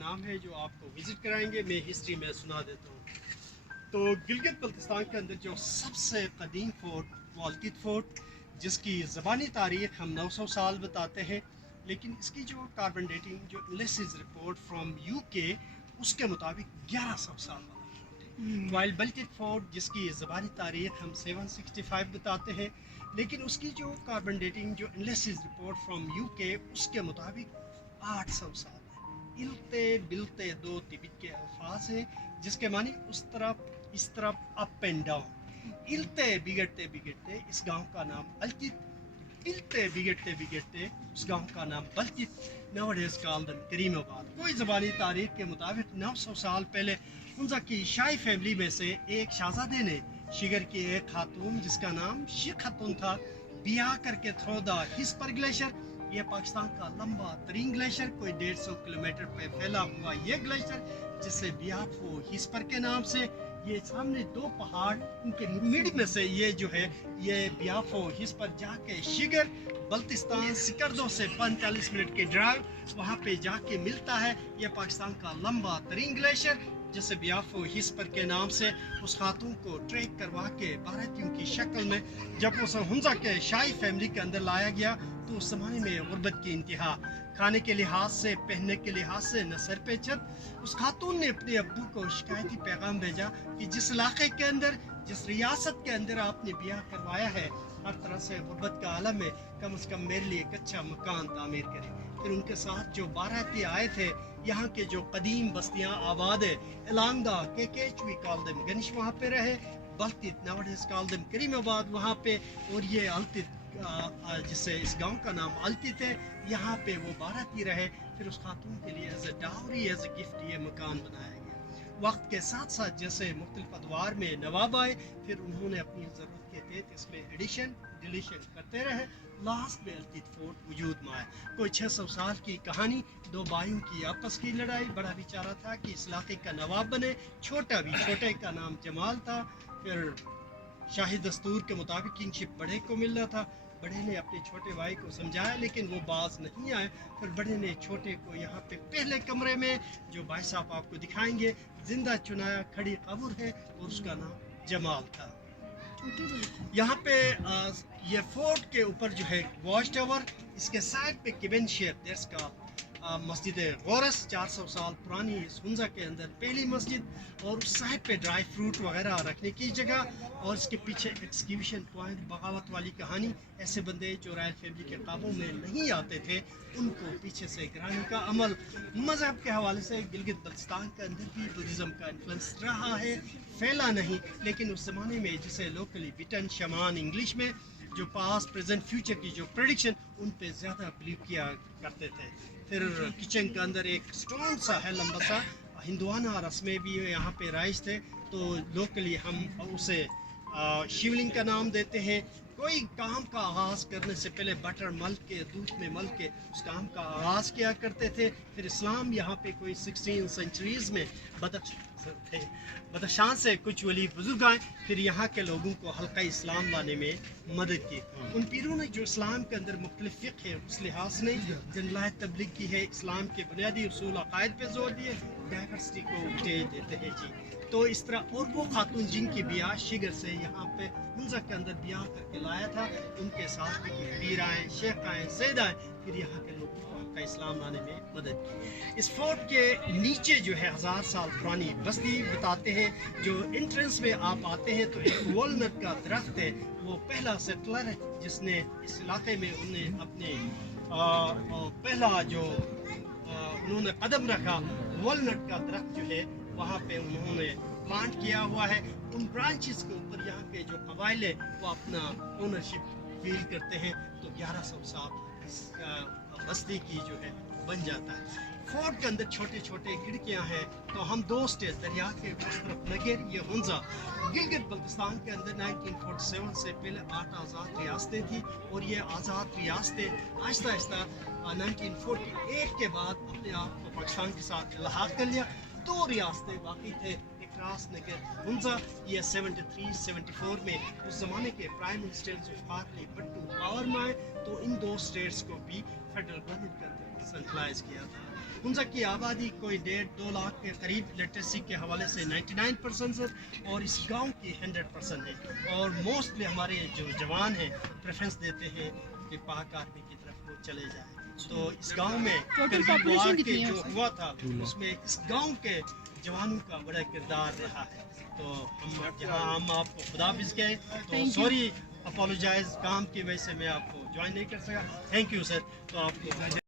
नाम है जो आपको विज़िट कराएंगे। मैं हिस्ट्री में सुना देता हूँ। तो गिलगित बल्तिस्तान के अंदर जो सबसे कदीम फोर्ट वो अल्तित फोर्ट, जिसकी ज़बानी तारीख़ हम 900 साल बताते हैं, लेकिन इसकी जो कार्बन डेटिंग जो एनालिसिस रिपोर्ट फ्रॉम यूके उसके मुताबिक 1100 साल वाला फोर्ट है। वाइल बल्तित फोर्ट जिसकी ज़बानी तारीख़ हम 765 बताते हैं, लेकिन उसकी जो कार्बन डेटिंग जो एनालिसिस रिपोर्ट फ्रॉम यूके उसके मुताबिक 800 साल है। इलते बिलते दो तिबित के अल्फाज हैं जिसके मानी उस तरफ इस तरफ, अप एंड डाउन। इलते बिगड़ते बिगड़ते इस गांव का नाम अल्तित, बिलते बिगड़ते बिगड़ते उस गांव का नाम बल्तित। Nowadays called them Karimabad. कोई ज़बानी तारीख के मुताबिक 900 साल पहले हुंजा की शाही फैमिली में से एक शहजादे ने शिगर की एक खातून जिसका नाम शेख खातून था ब्याह करके थ्रो द हिस्पर ग्लेशियर, ये पाकिस्तान का लंबा तरीन ग्लेशियर, कोई 150 किलोमीटर पे फैला हुआ ये ग्लेशियर जिसे बियाफो हिस्पर के नाम से, ये सामने दो पहाड़ उनके मिड में से ये जो है ये बियाफो हिस्पर जाके शिगर बल्तिस्तान सिकरदो से 45 मिनट के ड्राइव वहाँ पे जाके मिलता है। ये पाकिस्तान का लंबा तरीन ग्लेशियर जिसे बियाफो हिस्पर के नाम से उस खातून को ट्रैक करवा के भारतीयों की शक्ल में जब उसे हुंजा के शाही फैमिली के अंदर लाया गया तो उस ज़माने में गुर्बत की इंतहा, खाने के लिहाज से, पहनने के लिहाज से न सर पे छत। उस खातून ने अपने अब्बू को शिकायती पैगाम भेजा कि जिस इलाके के अंदर, जिस रियासत के अंदर आपने ब्याह करवाया है, हर तरह से गुर्बत का आलम है, कम से कम मेरे लिए एक अच्छा मकान तामीर करें। फिर उनके साथ जो बाराती आए थे, यहाँ के जो कदीम बस्तियाँ आबाद है, एलांगा केकेच वी कॉल देम गनिश वहाँ पे रहे, बल्तित nowadays call them करीमाबाद वहाँ पे, और ये अल्तित जिससे इस गांव का नाम अल्तित है, यहाँ पे वो बाराती रहे। फिर उस खातून के लिए as a dowry, as a gift ये मकान बनाया गया। वक्त के साथ साथ जैसे मुख्तलिफ अदवार में नवाब आए, फिर उन्होंने अपनी ज़रूरत के तहत इसमें एडिशन डिलीशन करते रहे। लास्ट में अल्तित फोर्ट वजूद में आया। कोई 600 साल की कहानी, दो भाइयों की आपस की लड़ाई, बड़ा बेचारा था कि इस इलाके का नवाब बने, छोटा भी, छोटे का नाम जमाल था। फिर शाही दस्तूर के मुताबिक किंगशिप बड़े को मिल रहा था, बड़े ने अपने छोटे भाई को समझाया लेकिन वो बाज नहीं आए। फिर बड़े ने छोटे को यहाँ पे पहले कमरे में, जो भाई साहब आपको दिखाएंगे, जिंदा चुनाया खड़ी कब्र है और उसका नाम जमाल था। यहाँ पे ये फोर्ट के ऊपर जो है वॉच टावर, इसके साइड पे किबन शेर देश का मस्जिद गौरस 400 साल पुरानी इस हुंजा के अंदर पहली मस्जिद, और उस साइड पे ड्राई फ्रूट वगैरह रखने की जगह, और इसके पीछे एक्सक्यूशन पॉइंट, बगावत वाली कहानी, ऐसे बंदे जो रॉयल फैमिली के काबू में नहीं आते थे उनको पीछे से गिराने का अमल। मज़हब के हवाले से गिलगित बल्तिस्तान के अंदर भी बुद्धिज़्म का इन्फ्लुएंस रहा है, फैला नहीं, लेकिन उस ज़माने में जिसे लोकली बिटन शमान इंग्लिश में जो पास्ट प्रेजेंट फ्यूचर की जो प्रेडिक्शन, उन पे ज़्यादा बिलीव किया करते थे। फिर किचन के अंदर एक स्टोन सा है लंबा सा, हिंदुआना रस्में भी यहाँ पे राइज थे, तो लोकली हम उसे शिवलिंग का नाम देते हैं। कोई काम का आगाज़ करने से पहले बटर मल के, दूध में मल के उस काम का आगाज़ किया करते थे। फिर इस्लाम यहाँ पे कोई 16 सेंचुरीज़ में बदशान से कुछ वली बुजुर्ग आए, फिर यहाँ के लोगों को हल्का इस्लाम लाने में मदद की। उन पीरों ने जो इस्लाम के अंदर मुख्तलिफ फ़िक़्ह है उस लिहाज से नहीं, जनलायत तबलीग की है, इस्लाम के बुनियादी उसूल अक़ायद पे जोर दिए, डाइवर्सिटी को तेज देते हैं जी। तो इस तरह, और वो खातून जिनकी ब्याह शिगर से यहाँ पे हुंजा के अंदर ब्याह करके लाया था, उनके साथ भी पीर आए, शेख आए, सैयद आए, फिर यहाँ के लोगों को हल्का इस्लाम लाने में मदद की। इस फोर्ट के नीचे जो है 1000 साल पुरानी बस्ती बताते हैं। जो एंट्रेंस में आप आते हैं तो एक वॉलनट का दरख्त है, वो पहला सेटलर है जिसने इस इलाके में उन्हें अपने पहला जो उन्होंने कदम रखा, वॉलनट का दरख्त जो है वहाँ पे उन्होंने प्लांट किया हुआ है। उन ब्रांचेस के ऊपर यहाँ के जो कबाइल है वो अपना ओनरशिप फील करते हैं, तो 1100 साल इस बस्ती की जो है बन जाता है। फोर्ट के अंदर छोटे छोटे खिड़कियाँ हैं, तो हम दो स्टेज दरिया के उस तरफ नगर, ये हुंजा। गिलगित बल्तिस्तान के अंदर 1947 से पहले 8 आज़ाद रियासतें थी, और ये आज़ाद रियासतें आहिस्ता आहिस्ता 1948 के बाद अपने आप को पाकिस्तान के साथ इल्हाक़ कर लिया। 2 रियासतें बाकी थे, एक रास नगर हुंजा, ये 73-74 में उस ज़माने के prime minister Zulfikar Bhutto power में आए, तो इन 2 स्टेट्स को भी फेडरल गवर्नमेंट के अंदर सेंट्रलाइज किया था। ہنزا کی آبادی کوئی 1.5-2 لاکھ کے قریب لٹریسی کے حوالے سے 99% سر، اور اس گاؤں کی 100% ہے، اور موسٹلی ہمارے جو جوان ہیں پریفرنس دیتے ہیں کہ پاک آرمی کی طرف وہ چلے جائیں. تو اس گاؤں میں کرگل وار کے جو ہوا تھا اس میں اس گاؤں کے جوانوں کا بڑا کردار رہا ہے. تو ہم آپ کو خدا حافظ کہیں تو سوری اپولوجائز کام کی وجہ سے میں آپ کو جوائن نہیں کر سکا. Thank you sir. تو آپ کو